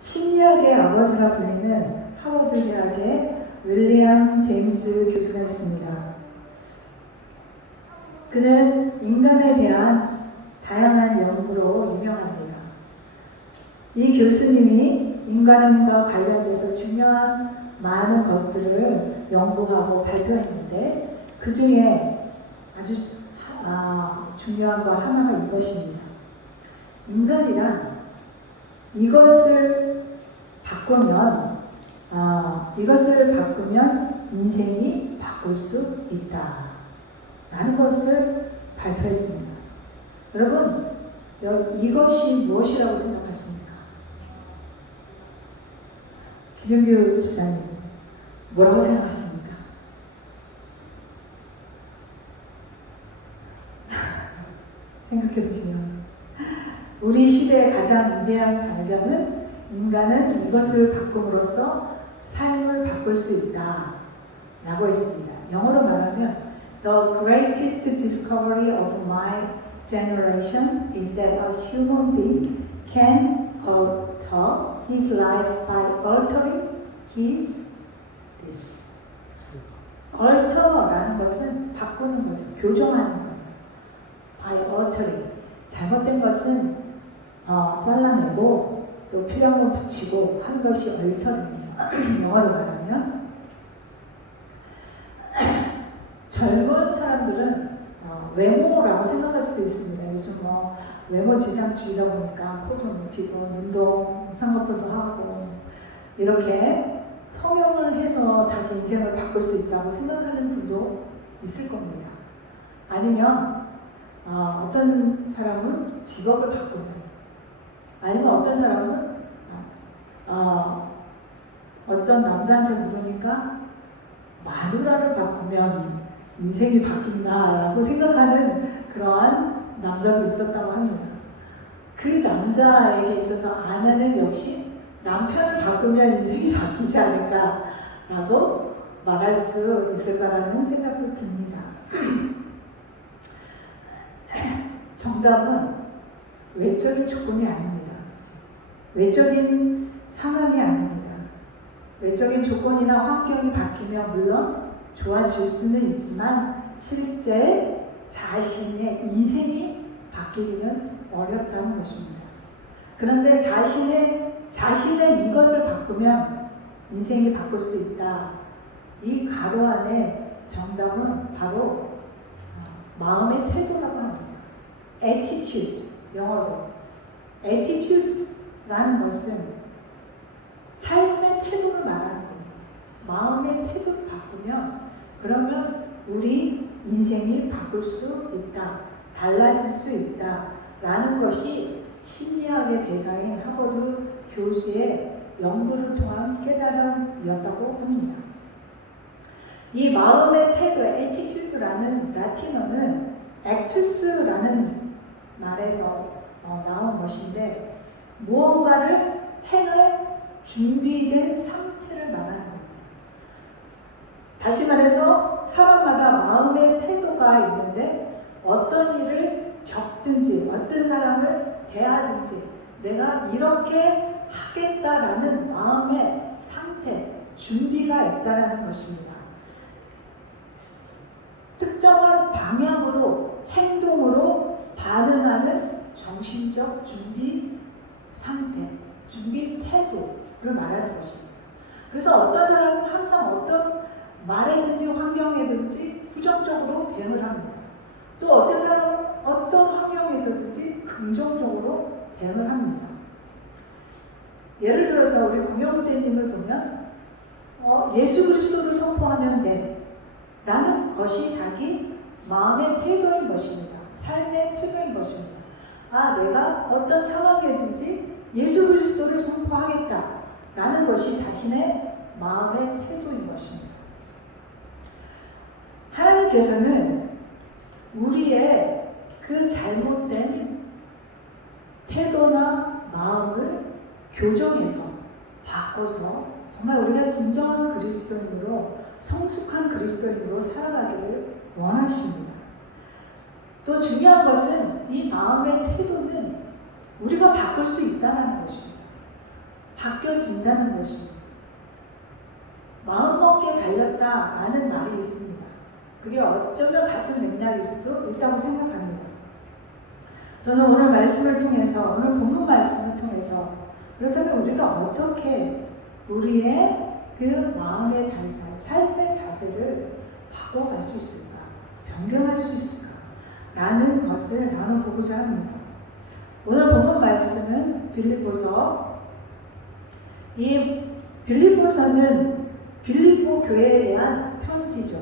심리학의 아버지라 불리는 하버드 대학의 윌리엄 제임스 교수가 있습니다. 그는 인간에 대한 다양한 연구로 유명합니다. 이 교수님이 인간과 관련돼서 중요한 많은 것들을 연구하고 발표했는데 그 중에 아주 중요한 거 하나가 이것입니다. 인간이란 이것을 바꾸면 인생이 바꿀 수 있다 라는 것을 발표했습니다. 여러분, 이것이 무엇이라고 생각하십니까? 김영규 집사님, 뭐라고 생각하십니까? 생각해 보시면 우리 시대의 가장 위대한 발견은 인간은 이것을 바꿈으로써 삶을 바꿀 수 있다 라고 했습니다. 영어로 말하면 The greatest discovery of my generation is that a human being can alter his life by altering his this. alter라는 것은 바꾸는 거죠. 교정하는 거예요. by altering. 잘못된 것은 잘라내고 또 필요한 건 붙이고 하는 것이 얼터입니다. 영어로 말하면 젊은 사람들은 외모라고 생각할 수도 있습니다. 요즘 외모 지상주의다 보니까 코도 높이고 눈도 쌍꺼풀도 하고 이렇게 성형을 해서 자기 인생을 바꿀 수 있다고 생각하는 분도 있을 겁니다. 아니면 어떤 사람은 직업을 바꾸면, 아니면 어떤 사람은 어떤 남자한테 물으니까 마누라를 바꾸면 인생이 바뀐다라고 생각하는 그러한 남자도 있었다고 합니다. 그 남자에게 있어서 아내는 역시 남편을 바꾸면 인생이 바뀌지 않을까라고 말할 수 있을 거라는 생각도 듭니다. 정답은 외적인 조건이 아닙니다. 외적인 상황이 아닙니다. 외적인 조건이나 환경이 바뀌면 물론 좋아질 수는 있지만 실제 자신의 인생이 바뀌기는 어렵다는 것입니다. 그런데 자신의 이것을 바꾸면 인생이 바꿀 수 있다. 이 가로 안에 정답은 바로 마음의 태도라고 합니다. attitude, 영어로. attitude라는 것은 삶의 태도를 말하는 겁니다. 마음의 태도를 바꾸면 그러면 우리 인생이 바꿀 수 있다. 달라질 수 있다. 라는 것이 심리학의 대가인 하버드 교수의 연구를 통한 깨달음이었다고 합니다. 이 마음의 태도, attitude라는 라틴어는 actus라는 말에서 나온 것인데 무언가를 행할 준비된 상태를 말하는 겁니다. 다시 말해서 사람마다 마음의 태도가 있는데 어떤 일을 겪든지 어떤 사람을 대하든지 내가 이렇게 하겠다라는 마음의 상태, 준비가 있다는 것입니다. 특정한 방향으로, 행동으로 반응하는 정신적 준비 상태, 준비 태도를 말하는 것입니다. 그래서 어떤 사람은 항상 어떤 말에든지 환경에든지 부정적으로 대응을 합니다. 또 어떤 사람은 어떤 환경에서든지 긍정적으로 대응을 합니다. 예를 들어서 우리 공영재님을 보면 예수 그리스도를 선포하면 돼 라는 것이 자기 마음의 태도인 것입니다. 삶의 태도인 것입니다. 내가 어떤 상황에든지 예수 그리스도를 선포하겠다 라는 것이 자신의 마음의 태도인 것입니다. 하나님께서는 우리의 그 잘못된 태도나 마음을 교정해서 바꿔서 정말 우리가 진정한 그리스도인으로 성숙한 그리스도인으로 살아가기를 원하십니다. 또 중요한 것은 이 마음의 태도는 우리가 바꿀 수 있다는 것입니다. 바뀌어진다는 것입니다. 마음먹기에 달렸다라는 말이 있습니다. 그게 어쩌면 같은 맥락일 수도 있다고 생각합니다. 저는 오늘 말씀을 통해서, 오늘 본문 말씀을 통해서 그렇다면 우리가 어떻게 우리의 그 마음의 자세, 삶의 자세를 바꿔갈 수 있을까? 변경할 수 있을까? 라는 것을 나눠보고자 합니다. 오늘 본문 말씀은 빌립보서. 이 빌립보서는 빌립보 교회에 대한 편지죠.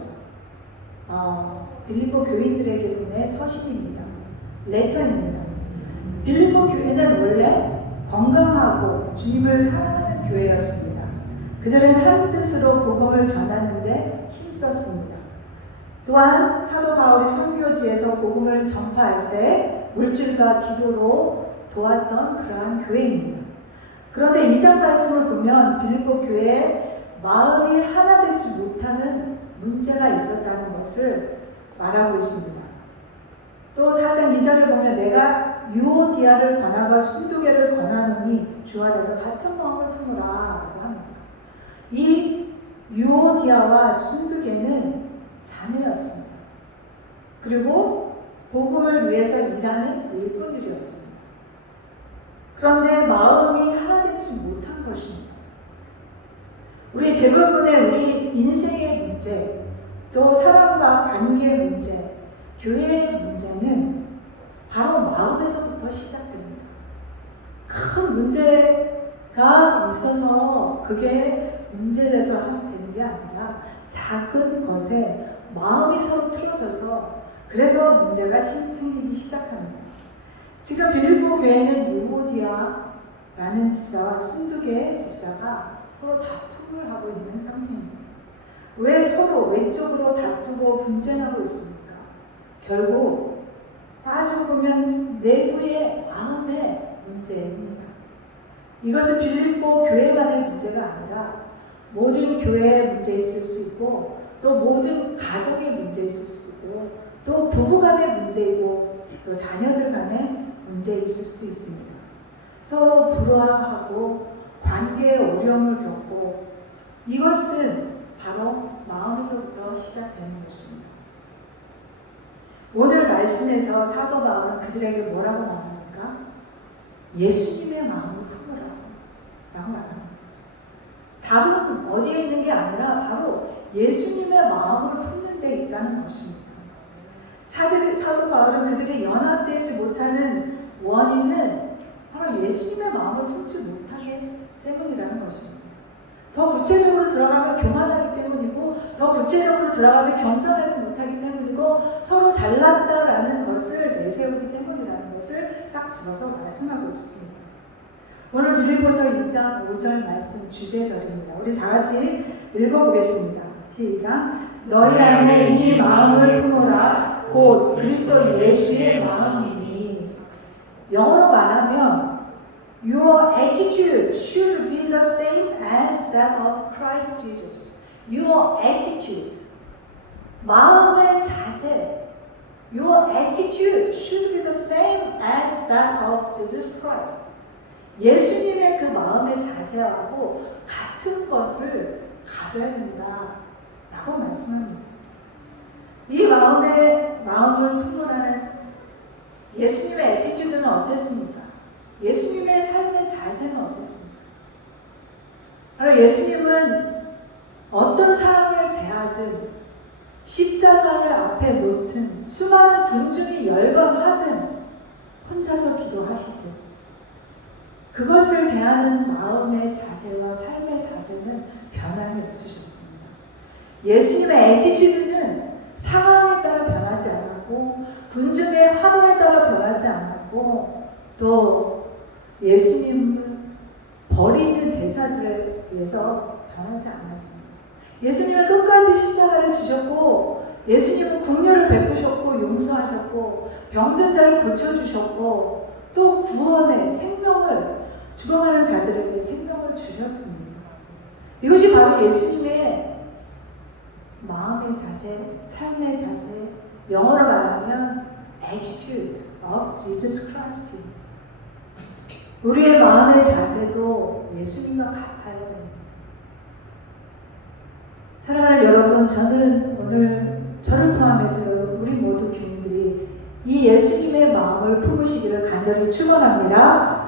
빌립보 교인들에게 보낸 서신입니다. 레터입니다. 빌립보 교회는 원래 건강하고 주님을 사랑하는 교회였습니다. 그들은 한 뜻으로 복음을 전하는 데 힘썼습니다. 또한 사도 바울이 선교지에서 복음을 전파할 때 물질과 기도로 도왔던 그러한 교회입니다. 그런데 2장 말씀을 보면 빌립보 교회에 마음이 하나 되지 못하는 문제가 있었다는 것을 말하고 있습니다. 또 4장 2절에 보면 내가 유오디아를 권하고 순두개를 권하노니 주 안에서 같은 마음을 품으라 라고 합니다. 이 유오디아와 순두개는 자매였습니다. 그리고 복음을 위해서 일하는 일꾼들이었습니다. 그런데 마음이 하나 되지 못한 것입니다. 우리 대부분의 우리 인생의 문제, 또 사람과 관계의 문제, 교회의 문제는 바로 마음에서부터 시작됩니다. 큰 문제가 있어서 그게 문제돼서 되는 게 아니라 작은 것에 마음이 서로 틀어져서 그래서 문제가 생기기 시작합니다. 지금 빌립보 교회는 유오디아라는 집사와 순두개 집사가 서로 다툼을 하고 있는 상태입니다. 왜 서로 외적으로 다투고 분쟁하고 있습니까? 결국 따지고 보면 내부의 마음의 문제입니다. 이것은 빌립보 교회만의 문제가 아니라 모든 교회에 문제 있을 수 있고 또 모든 가족의 문제 있을 수 있고 또 부부 간의 문제이고 또 자녀들 간의 문제 있을 수도 있습니다. 서로 불화하고 관계에 어려움을 겪고 이것은 바로 마음에서부터 시작되는 것입니다. 오늘 말씀에서 사도 바울은 그들에게 뭐라고 말합니까? 예수님의 마음을 품으라고 말합니다. 답은 어디에 있는 게 아니라 바로 예수님의 마음을 품는 데 있다는 것입니다. 사도 바울은 그들이 연합되지 못하는 원인은 바로 예수님의 마음을 품지 못하기 때문이라는 것입니다. 더 구체적으로 들어가면 교만하기 때문이고 더 구체적으로 들어가면 겸손하지 못하기 때문이고 서로 잘났다라는 것을 내세우기 때문이라는 것을 딱 집어서 말씀하고 있습니다. 오늘 빌립보서 2장 5절 말씀 주제절입니다. 우리 다 같이 읽어보겠습니다. 시작. 너희 안에 이 마음을 품으라 곧 그리스도 예수의 마음이니. 영어로 말하면 Your attitude should be the same as that of Christ Jesus. Your attitude, 마음의 자세, Your attitude should be the same as that of Jesus Christ. 예수님의 그 마음의 자세하고 같은 것을 가져야 된다라고 말씀합니다. 이 마음을 품으라는 예수님의 애티튜드는 어땠습니까? 예수님의 삶의 자세는 어땠습니까? 바로 예수님은 어떤 사람을 대하든 십자가를 앞에 놓든 수많은 군중이 열광하든 혼자서 기도하시든 그것을 대하는 마음의 자세와 삶의 자세는 변함이 없으셨습니다. 예수님의 애티튜드는 상황에 따라 변하지 않았고 군중의 환호에 따라 변하지 않았고 또 예수님을 버리는 제사들에 의해서 변하지 않았습니다. 예수님은 끝까지 십자가를 지셨고 예수님은 긍휼을 베푸셨고 용서하셨고 병든 자를 고쳐주셨고 또 구원의 생명을 죽어가는 자들에게 생명을 주셨습니다. 이것이 바로 예수님의 마음의 자세, 삶의 자세, 영어로 말하면 attitude of Jesus Christ. 우리의 마음의 자세도 예수님과 같아요. 사랑하는 여러분, 저는 오늘 저를 포함해서 우리 모두 교인들이 이 예수님의 마음을 품으시기를 간절히 축원합니다.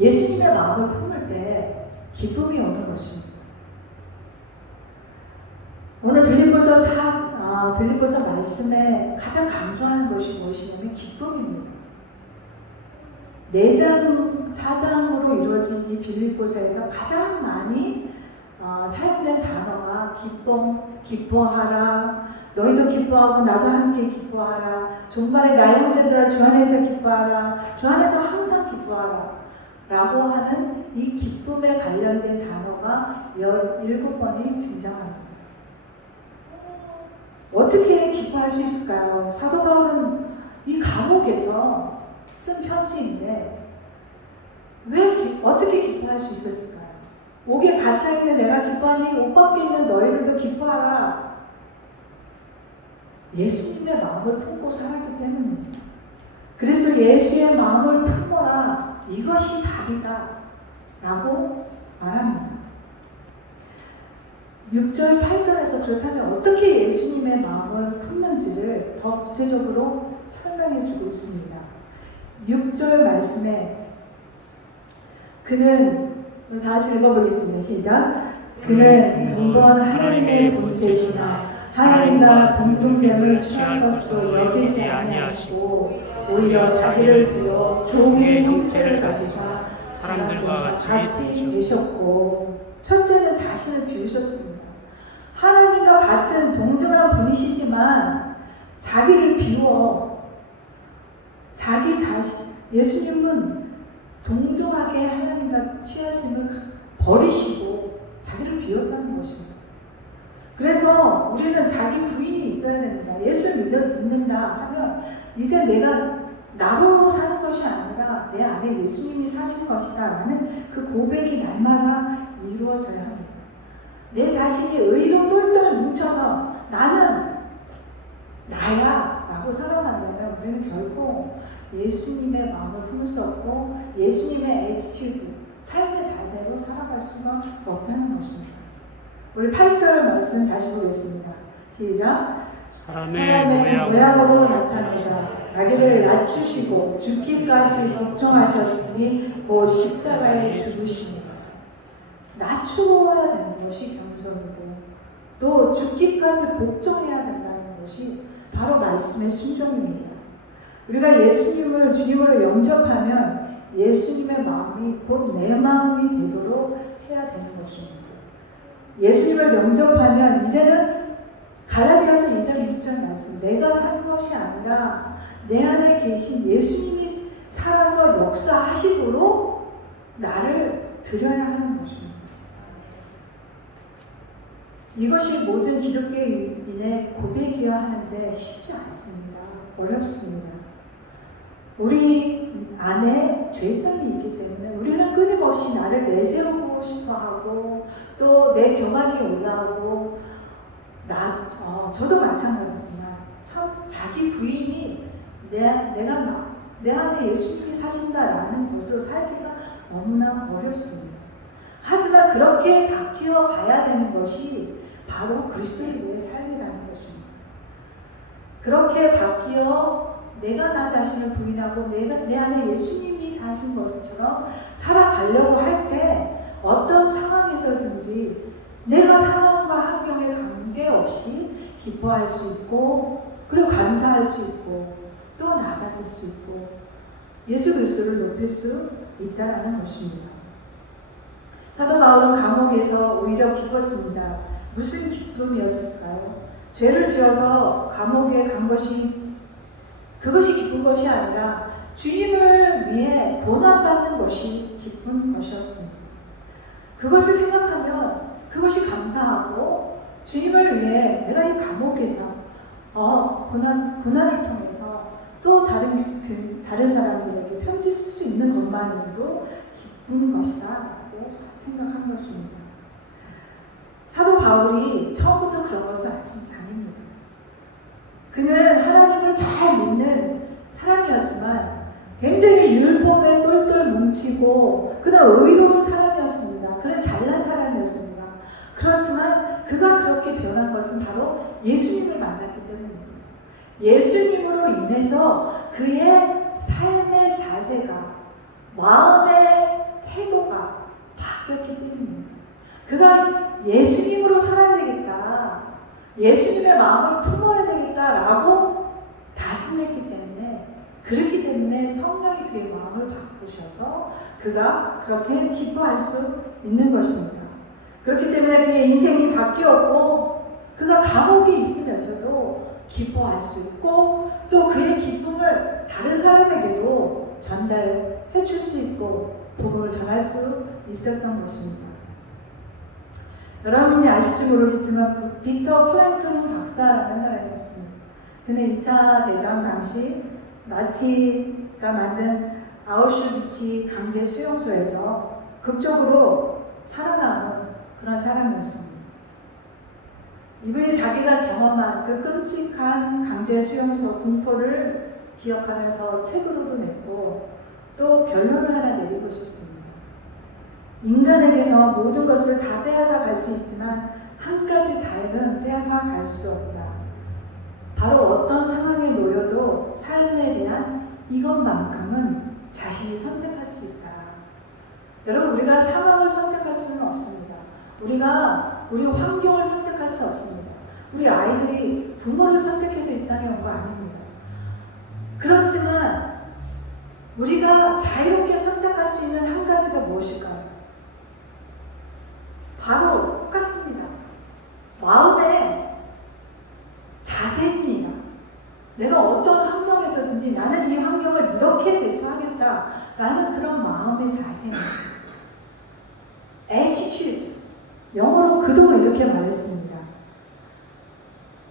예수님의 마음을 품을 때 기쁨이 오는 것입니다. 오늘 빌립보서 말씀에 가장 강조하는 것이 무엇이냐면 기쁨입니다. 4장, 4장으로 이루어진 이 빌립보서에서 가장 많이 사용된 단어가 기쁨, 기뻐하라, 너희도 기뻐하고 나도 함께 기뻐하라, 종말에 나의 형제들아 주 안에서 기뻐하라, 주 안에서 항상 기뻐하라 라고 하는 이 기쁨에 관련된 단어가 17번이 등장합니다. 어떻게 기뻐할 수 있을까요? 사도 바울은 이 감옥에서 쓴 편지인데 어떻게 기뻐할 수 있었을까요? 옥에 갇혀있는 내가 기뻐하니 옥 밖에 있는 너희들도 기뻐하라. 예수님의 마음을 품고 살았기 때문입니다. 그리스도 예수의 마음을 품어라. 이것이 답이다 라고 말합니다. 6절, 8절에서 그렇다면 어떻게 예수님의 마음을 품는지를 더 구체적으로 설명해 주고 있습니다. 6절 말씀에 그는, 다시 읽어보겠습니다. 시작. 그는 근본 하나님의 본체시나 하나님과 동등됨을 취한 것으로 여기지 아니하시고 오히려 자기를 비워 종의 형체를 가지사 사람들과 같이 계셨고, 첫째는 자신을 비우셨습니다. 하나님과 같은 동등한 분이시지만 자기를 비워 자기 자신, 예수님은 동등하게 하나님과 취하심을 버리시고 자기를 비웠다는 것입니다. 그래서 우리는 자기 부인이 있어야 됩니다. 예수를 믿는다 하면 이제 내가 나로 사는 것이 아니라 내 안에 예수님이 사신 것이다 라는 그 고백이 날마다 이루어져야 합니다. 내 자신이 의로 똘똘 뭉쳐서 나는 나야 라고 살아간다면 우리는 결코 예수님의 마음을 품을 수 없고 예수님의 애티튜드, 삶의 자세로 살아갈 수가 없다는 것입니다. 우리 8절 말씀 다시 보겠습니다. 시작. 사람의 모양으로 나타내사 자기를 낮추시고 죽기까지 복종하셨으니 곧 십자가에 죽으시니라. 낮추어야 되는 것이 겸손이고 또 죽기까지 복종해야 된다는 것이 바로 말씀의 순종입니다. 우리가 예수님을 주님으로 영접하면 예수님의 마음이 곧 내 마음이 되도록 해야 되는 것입니다. 예수님을 영접하면 이제는 갈라디아서 2장 20절 말씀, 내가 사는 것이 아니라 내 안에 계신 예수님이 살아서 역사하시도록 나를 드려야 하는 것입니다. 이것이 모든 기독교인의 고백이어야 하는데 쉽지 않습니다. 어렵습니다. 우리 안에 죄성이 있기 때문에 우리는 끊임없이 나를 내세우고 싶어하고 또 내 교만이 올라오고 저도 마찬가지지만 참 자기 부인이 내 안에 예수님이 사신다라는 것으로 살기가 너무나 어렵습니다. 하지만 그렇게 바뀌어 가야 되는 것이 바로 그리스도인의 삶이라는 것입니다. 그렇게 바뀌어 내가 나 자신을 부인하고 내 안에 예수님이 사신 것처럼 살아가려고 할 때 어떤 상황에서든지 내가 상황과 환경에 관계없이 기뻐할 수 있고 그리고 감사할 수 있고 또 낮아질 수 있고 예수 그리스도를 높일 수 있다는 것입니다. 사도 바울은 감옥에서 오히려 기뻤습니다. 무슨 기쁨이었을까요? 죄를 지어서 감옥에 간 그것이 기쁜 것이 아니라 주님을 위해 고난받는 것이 기쁜 것이었습니다. 그것을 생각하면 그것이 감사하고 주님을 위해 내가 이 감옥에서 고난을 통해서 또 다른 사람들에게 편지 쓸 수 있는 것만으로도 기쁜 것이다 라고 생각한 것입니다. 사도 바울이 처음부터 그런 것을 아닙니다. 그는 하나님을 잘 믿는 사람이었지만 굉장히 율법에 똘똘 뭉치고 그는 의로운 사람이었습니다. 그는 잘난 사람이었습니다. 그렇지만 그가 그렇게 변한 것은 바로 예수님을 만났기 때문입니다. 예수님으로 인해서 그의 삶의 자세가, 마음의 태도가 바뀌었기 때문입니다. 그가 예수님으로 살아야 되겠다, 예수님의 마음을 품어야 되겠다라고 다짐했기 때문에, 그렇기 때문에 성령이 그의 마음을 바꾸셔서 그가 그렇게 기뻐할 수 있는 것입니다. 그렇기 때문에 그의 인생이 바뀌었고, 그가 감옥에 있으면서도 기뻐할 수 있고, 또 그의 기쁨을 다른 사람에게도 전달해 줄 수 있고 복음을 전할 수 있었던 것입니다. 여러분이 아실지 모르겠지만 빅터 플랭클린 박사라는 사람이 있습니다. 그는 2차 대전 당시 나치가 만든 아우슈비츠 강제 수용소에서 극적으로 살아남은 그런 사람이었습니다. 이분이 자기가 경험한 그 끔찍한 강제 수용소 공포를 기억하면서 책으로도 냈고 또 결론을 하나 내리고 있었습니다. 인간에게서 모든 것을 다 빼앗아 갈 수 있지만 한 가지 자유는 빼앗아 갈 수 없다. 바로 어떤 상황에 놓여도 삶에 대한 이것만큼은 자신이 선택할 수 있다. 여러분, 우리가 상황을 선택할 수는 없습니다. 우리가 우리 환경을 선택할 수 없습니다. 우리 아이들이 부모를 선택해서 이 땅에 온 거 아닙니다. 그렇지만 우리가 자유롭게 선택할 수 있는 한 가지가 무엇일까요? 바로 똑같습니다. 마음의 자세입니다. 내가 어떤 환경에서든지 나는 이 환경을 이렇게 대처하겠다라는 그런 마음의 자세입니다. attitude. 영어로 그동안 이렇게 말했습니다.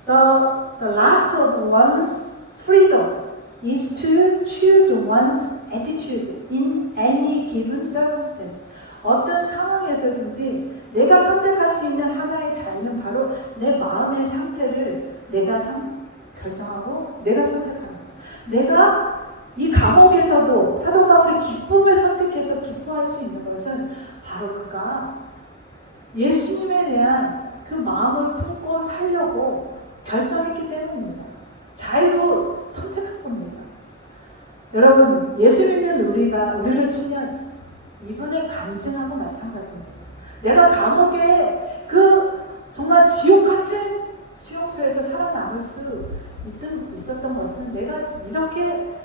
The last of one's freedom is to choose one's attitude in any given circumstance. 어떤 상황에서든지 내가 선택할 수 있는 하나의 자유는 바로 내 마음의 상태를 내가 결정하고 내가 선택하는 거예요. 내가 이 감옥에서도 사도 바울이 기쁨을 선택해서 기뻐할 수 있는 것은 바로 그가 예수님에 대한 그 마음을 품고 살려고 결정했기 때문입니다. 자유로 선택한 겁니다. 여러분, 예수 믿는 우리를 치면 이분의 간증하고 마찬가지입니다. 내가 감옥에 그 정말 지옥 같은 수용소에서 살아남을 수 있었던 것은 내가 이렇게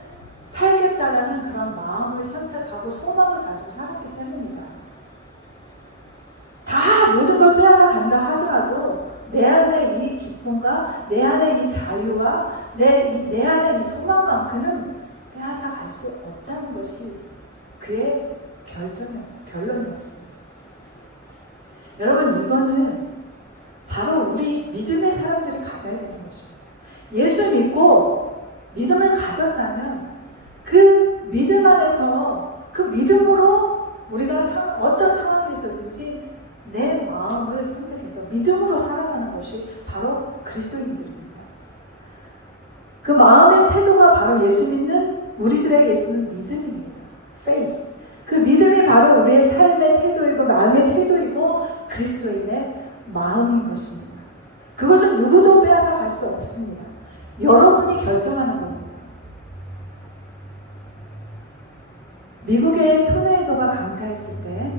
살겠다라는 그런 마음을 선택하고 소망을 가지고 살았기 때문입니다. 다 모든 걸 빼앗아 간다 하더라도 내 안에 이 기쁨과 내 안에 이 자유와 내 안에 이 소망만큼은 빼앗아 갈 수 없다는 것이 그의 결론이었습니다. 여러분, 이거는 바로 우리 믿음의 사람들이 가져야 되는 것입니다. 예수 믿고 믿음을 가졌다면 그 믿음 안에서 그 믿음으로 우리가 어떤 상황에서든지 내 마음을 선택해서 믿음으로 살아가는 것이 바로 그리스도인들입니다. 그 마음의 태도가 바로 예수 믿는 우리들에게 있는 믿음입니다. faith. 그 믿음이 바로 우리의 삶의 태도이고 마음의 태도이고 그리스도인의 마음인 것입니다. 그것은 누구도 빼앗아 갈 수 없습니다. 여러분이 결정하는 겁니다. 미국의 토네이도가 강타했을 때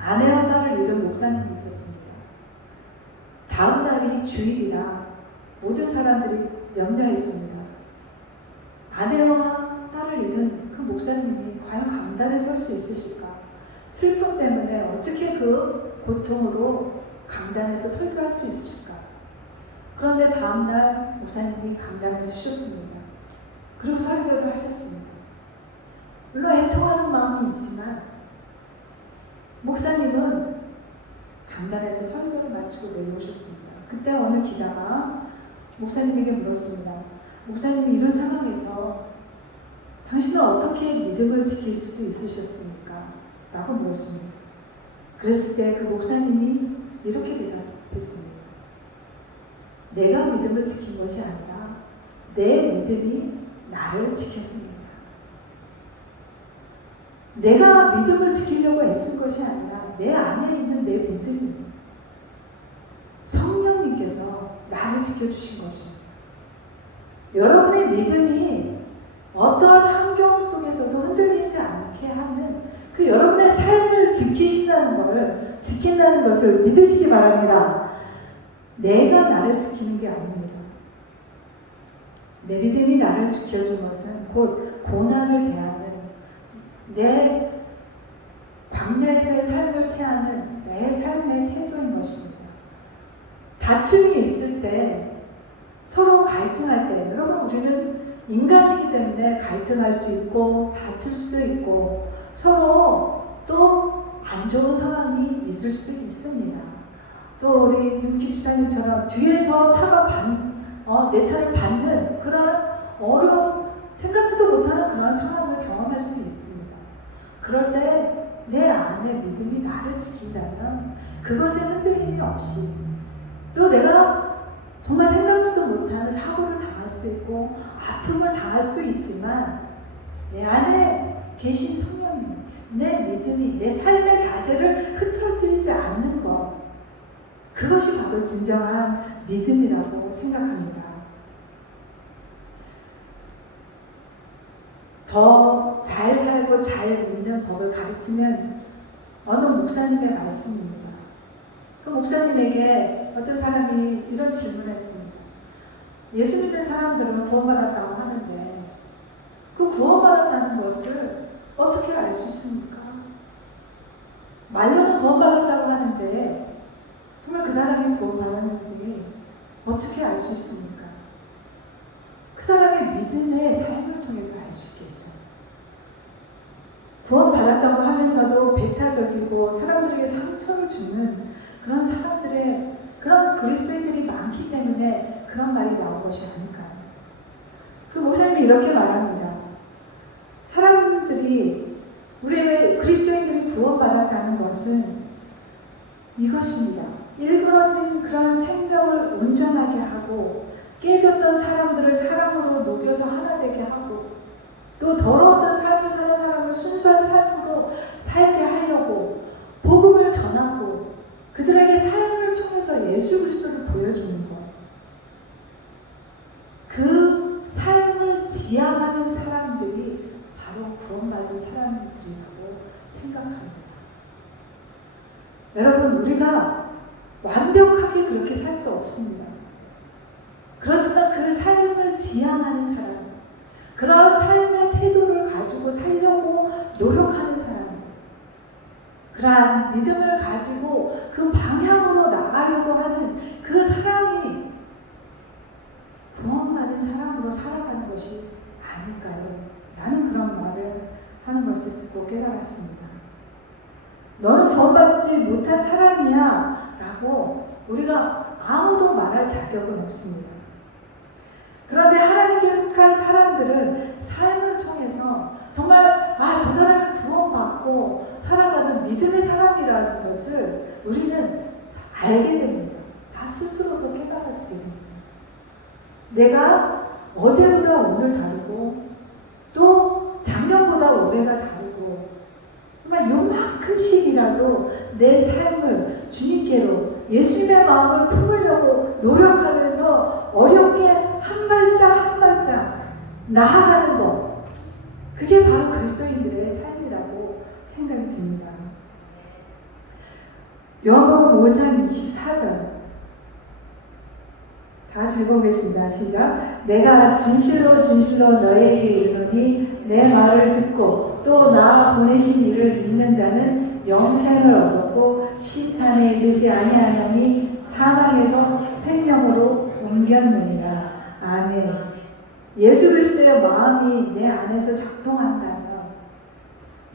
아내와 딸을 잃은 목사님이 있었습니다. 다음 날이 주일이라 모든 사람들이 염려했습니다. 아내와 딸을 잃은 그 목사님이 과연 강단에 설 수 있으실까? 슬픔 때문에 어떻게 그 고통으로 강단에서 설교할 수 있으실까? 그런데 다음날 목사님이 강단에 서셨습니다. 그리고 설교를 하셨습니다. 물론 애통하는 마음이 있지만 목사님은 강단에서 설교를 마치고 내려오셨습니다. 그때 어느 기자가 목사님에게 물었습니다. 목사님이 이런 상황에서 당신은 어떻게 믿음을 지키실 수 있으셨습니까? 라고 물었습니다. 그랬을 때 그 목사님이 이렇게 대답했습니다. 내가 믿음을 지킨 것이 아니라 내 믿음이 나를 지켰습니다. 내가 믿음을 지키려고 애쓴 것이 아니라 내 안에 있는 내 믿음이 성령님께서 나를 지켜주신 것입니다. 여러분의 믿음이 어떠한 환경 속에서도 흔들리지 않게 하는 그 여러분의 삶을 지킨다는 것을 믿으시기 바랍니다. 내가 나를 지키는 게 아닙니다. 내 믿음이 나를 지켜준 것은 곧 고난을 대하는 내 광야에서의 삶을 대하는 내 삶의 태도인 것입니다. 다툼이 있을 때, 서로 갈등할 때, 여러분 우리는 인간이기 때문에 갈등할 수 있고 다툴 수도 있고 서로 또 안 좋은 상황이 있을 수도 있습니다. 또 우리 윤기 집사님처럼 뒤에서 내 차를 받는 그런 어려운, 생각지도 못하는 그런 상황을 경험할 수도 있습니다. 그럴 때 내 안에 믿음이 나를 지킨다면 그것에 흔들림이 없이, 또 내가 정말 생각지도 못하는 사고를 당할 수도 있고 아픔을 당할 수도 있지만 내 안에 계신 성령님, 내 믿음이 내 삶의 자세를 흐트러뜨리지 않는 것, 그것이 바로 진정한 믿음이라고 생각합니다. 더 잘 살고 잘 믿는 법을 가르치는 어느 목사님의 말씀입니다. 그 목사님에게 어떤 사람이 이런 질문을 했습니다. 예수 믿는 사람들은 구원받았다고 하는데 그 구원받았다는 것을 어떻게 알 수 있습니까? 말로는 구원받았다고 하는데 정말 그 사람이 구원받았는지 어떻게 알 수 있습니까? 그 사람의 믿음의 삶을 통해서 알 수 있겠죠. 구원받았다고 하면서도 배타적이고 사람들에게 상처를 주는 그런 사람들의, 그런 그리스도인들이 많기 때문에 그런 말이 나온 것이 아닐까요? 그 목사님이 이렇게 말합니다. 사람들이, 우리 그리스도인들이 구원받았다는 것은 이것입니다. 일그러진 그런 생명을 온전하게 하고 깨졌던 사람들을 사랑으로 녹여서 하나 되게 하고 또 더러웠던 삶을 사는 사람을 순수한 삶으로 살게 하려고 복음을 전하고 그들에게 삶을 통해서 예수 그리스도를 보여주는 것. 그 삶을 지향하는 사람들이 바로 구원받은 사람들이라고 생각합니다. 여러분, 우리가 완벽하게 그렇게 살 수 없습니다. 그렇지만 그 삶을 지향하는 사람, 그런 삶의 태도를 가지고 살려고 노력하는 사람들, 그러한 믿음을 가지고 그 방향으로 나가려고 하는 그 사람이 구원받은 사람으로 살아가는 것이 아닐까요? 나는 그런 말을 하는 것을 듣고 깨달았습니다. 너는 구원받지 못한 사람이야 라고 우리가 아무도 말할 자격은 없습니다. 그런데 하나님께 속한 사람들은 삶을 통해서 정말 저 사람이 구원받고 살아가는 믿음의 사람이라는 것을 우리는 알게 됩니다. 나 스스로도 깨달아지게 됩니다. 내가 어제보다 오늘 다르고 또 작년보다 올해가 다르고 정말 요만큼씩이라도 내 삶을 주님께로 예수님의 마음을 품으려고 노력하면서 어렵게 한 발짝 한 발짝 나아가는 것, 그게 바로 그리스도인들의 삶이라고 생각이 듭니다. 요한복음 5장 24절 다 같이 읽어보겠습니다. 시작. 내가 진실로 진실로 너에게 이르노니 내 말을 듣고 또 나 보내신 이를 믿는 자는 영생을 얻었고 심판에 이르지 아니하나니 사망에서 생명으로 옮겼느니라. 아멘. 예수 그리스도의 마음이 내 안에서 작동한다면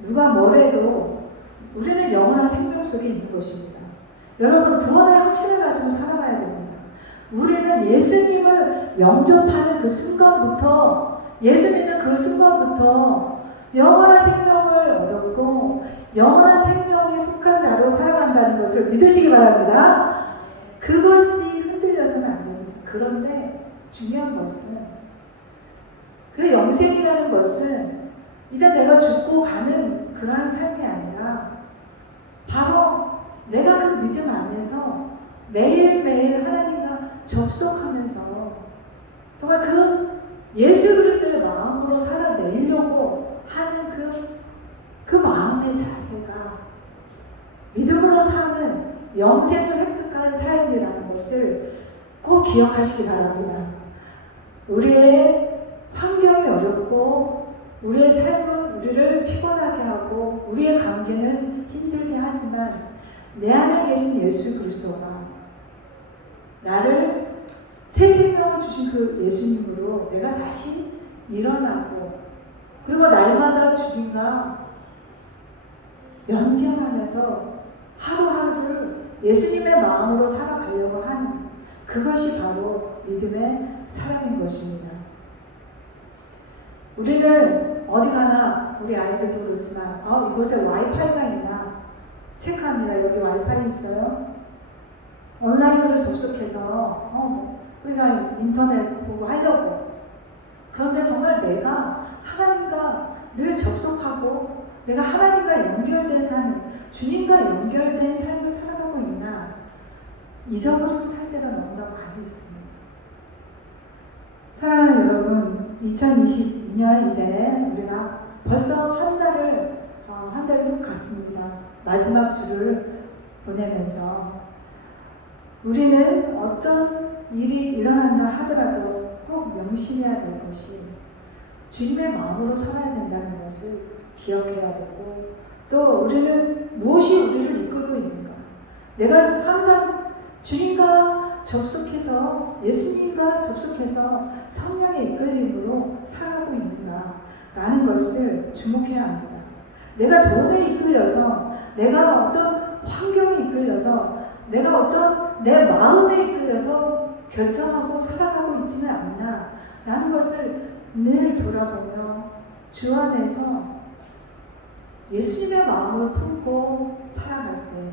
누가 뭐래도 우리는 영원한 생명 속에 있는 것입니다. 여러분, 구원의 확신을 가지고 살아가야 됩니다. 우리는 예수님을 영접하는 그 순간부터, 예수 믿는 그 순간부터 영원한 생명을 얻었고 영원한 생명에 속한 자로 살아간다는 것을 믿으시기 바랍니다. 그것이 흔들려서는 안 됩니다. 그런데 중요한 것은 그 영생이라는 것은 이제 내가 죽고 가는 그러한 삶이 아니라 바로 내가 그 믿음 안에서 매일매일 하나님과 접속하면서 정말 그 예수 그리스도의 마음으로 살아내려고 하는 그 마음의 자세가 믿음으로 사는 영생을 획득한 삶이라는 것을 꼭 기억하시기 바랍니다. 우리의 환경이 어렵고 우리의 삶은 우리를 피곤하게 하고 우리의 관계는 힘들게 하지만 내 안에 계신 예수 그리스도가 나를 새 생명을 주신 그 예수님으로 내가 다시 일어나고 그리고 날마다 주님과 연결하면서 하루하루를 예수님의 마음으로 살아가려고 하는 그것이 바로 믿음의 사람인 것입니다. 우리는 어디 가나 우리 아이들도 그렇지만 이곳에 와이파이가 있나 체크합니다. 여기 와이파이 있어요? 온라인으로 접속해서 우리가 인터넷 보고 하려고. 그런데 정말 내가 하나님과 늘 접속하고 내가 하나님과 연결된 삶, 주님과 연결된 삶을 살아가고 있나 잊어버리고 살 때가 너무나 많이 있습니다. 사랑하는 여러분, 2022년 이제 우리가 벌써 한 달이 훅 갔습니다. 마지막 주를 보내면서 우리는 어떤 일이 일어난다 하더라도 꼭 명심해야 될 것이 주님의 마음으로 살아야 된다는 것을 기억해야 되고 또 우리는 무엇이 우리를 이끌고 있는가 내가 항상 주님과 접속해서 예수님과 접속해서 성령의 이끌림으로 살아가고 있는가 라는 것을 주목해야 합니다. 내가 돈에 이끌려서 내가 어떤 환경에 이끌려서 내가 어떤 내 마음에 이끌려서 결정하고 살아가고 있지는 않나 라는 것을 늘 돌아보며 주 안에서 예수님의 마음을 품고 살아갈 때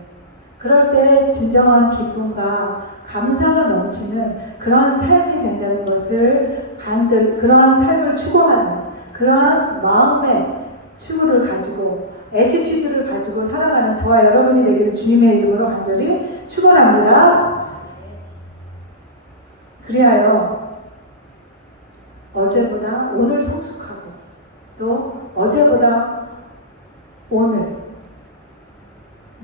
그럴 때 진정한 기쁨과 감사가 넘치는 그러한 삶이 된다는 것을 간절히 그러한 삶을 추구하는 그러한 마음의 추구를 가지고 애티튜드를 가지고 살아가는 저와 여러분이 되기를 주님의 이름으로 간절히 축원합니다. 그리하여 어제보다 오늘 성숙하고 또 어제보다 오늘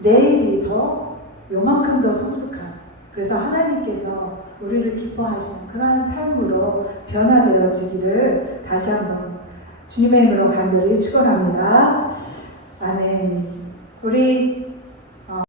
내일이 더 요만큼 더 성숙한 그래서 하나님께서 우리를 기뻐하시는 그러한 삶으로 변화되어지기를 다시 한번 주님의 이름으로 간절히 축원합니다. 아멘. 우리